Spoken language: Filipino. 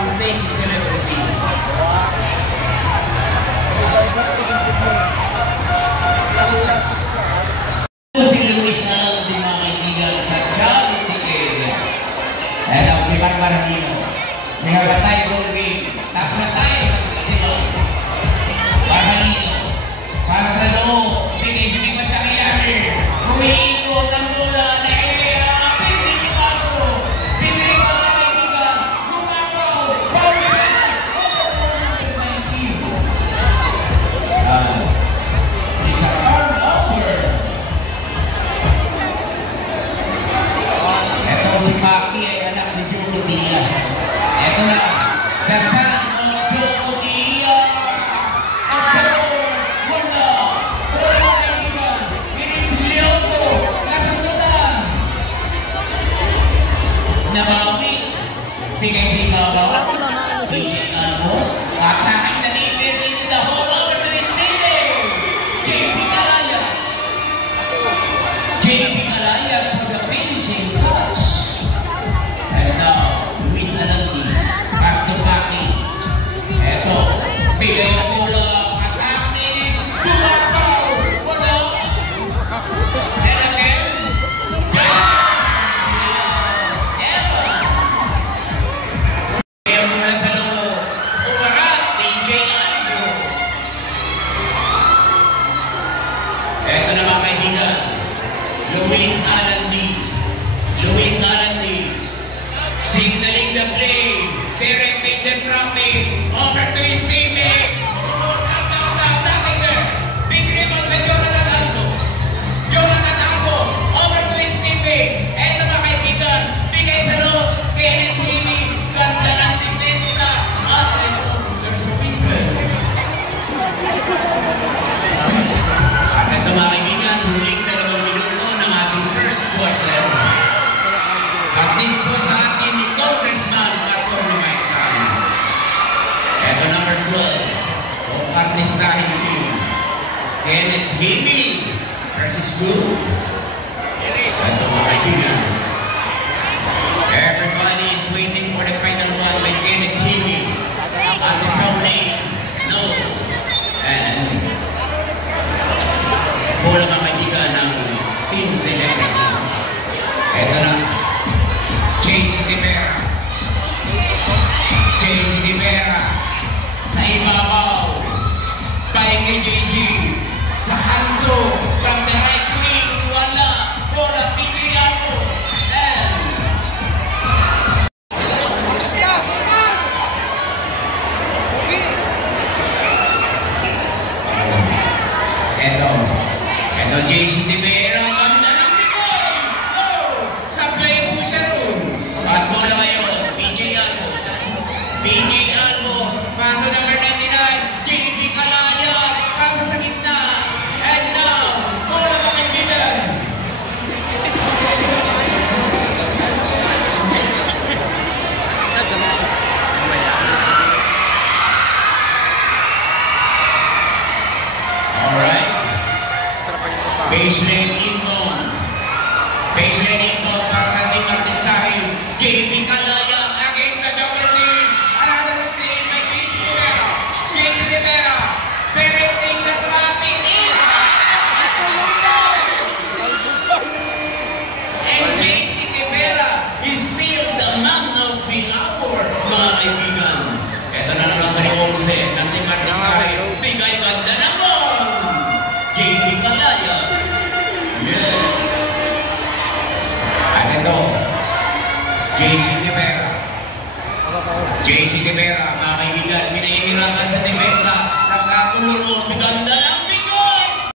something celebrity. Si Luis Alan din mga kaibigan sa Charity Area. Dahil ako kay Barbarino. May hagatay ball game. Tap na tayo sa sistema. Barbarino. Para sa loob. Bigay-bigay pa siya kay Yami. Umiikot ang bola na Area. Pindi ni Paso. Pindi ni mga kaibigan. Gumapaw. Bounce pass. It's a turnover. Ito si Maki ay anak ni Joe Diaz. Ito na. The son of Joe Diaz. Wala. Wala kaibigan. Inis Leoto. Nasundutan. Nabawi. Bigay sa ibabaw. Bigay Almos. Ataking na defense into the hole over to the ceiling. JP Calaya. JP Calaya for the finishing touch. And now, Luis Alandi. Pass to Maki. Eto. Bigay ang bola. Ataking. Gumapaw. Wala. And again. Kaya mula sa loob. Umarat. DJ Aldo. Eto na mga kaibigan. Luis Alandi. Luis Alandi. Signaling the play. Directing the traffic. Over to his teammate. Nothing there. Big rebound by Jonathan Albos. Jonathan Albos. Over to his teammate. Eto mga kaibigan. Bigay sa loob. Kenneth Himi. Ganda ng depensa. At ito. There's no whistle. At ito mga kaibigan. Huling 2 minuto ng ating first quarter. Hatid po sa atin ni Congressman Arthur Lumaitan. Ito number 12. O artistahin team. Kenneth Himi versus who? Ito mga kaibigan. Everybody is waiting for the final one by Kenneth Himi. At the pro name. No. And bola mga kaibigan ng team celebrity. Ito na. JC Rivera. JC Rivera. Sa ibabaw. Balik kay JC. Sa kanto. From the right wing. Wala. Bola. Pinoy Almos. And Ito JC Rivera. Ganda ng bigay. Sa play po siya ron. At bola ngayon, PJ Almos. PJ Almos, paso number 99, JP Calaya, paso sa gitna. And now, bola ba kay Milan? Alright. Baseline inbound. Baseline inbound para natin artistahin. JP Calaya against the double team. Another steal by JC Rivera. JC Rivera directing the traffic inside. And JC Rivera is still the man of the hour, mga kaibigan. Ito na naman number 11 ng team artistahin. Bigay ganda naman. JP Calaya. Yes. At ito, JC Rivera. JC Rivera, mga kaibigan, pinahihirapan sa depensa. Nagkakululot, ganda naman.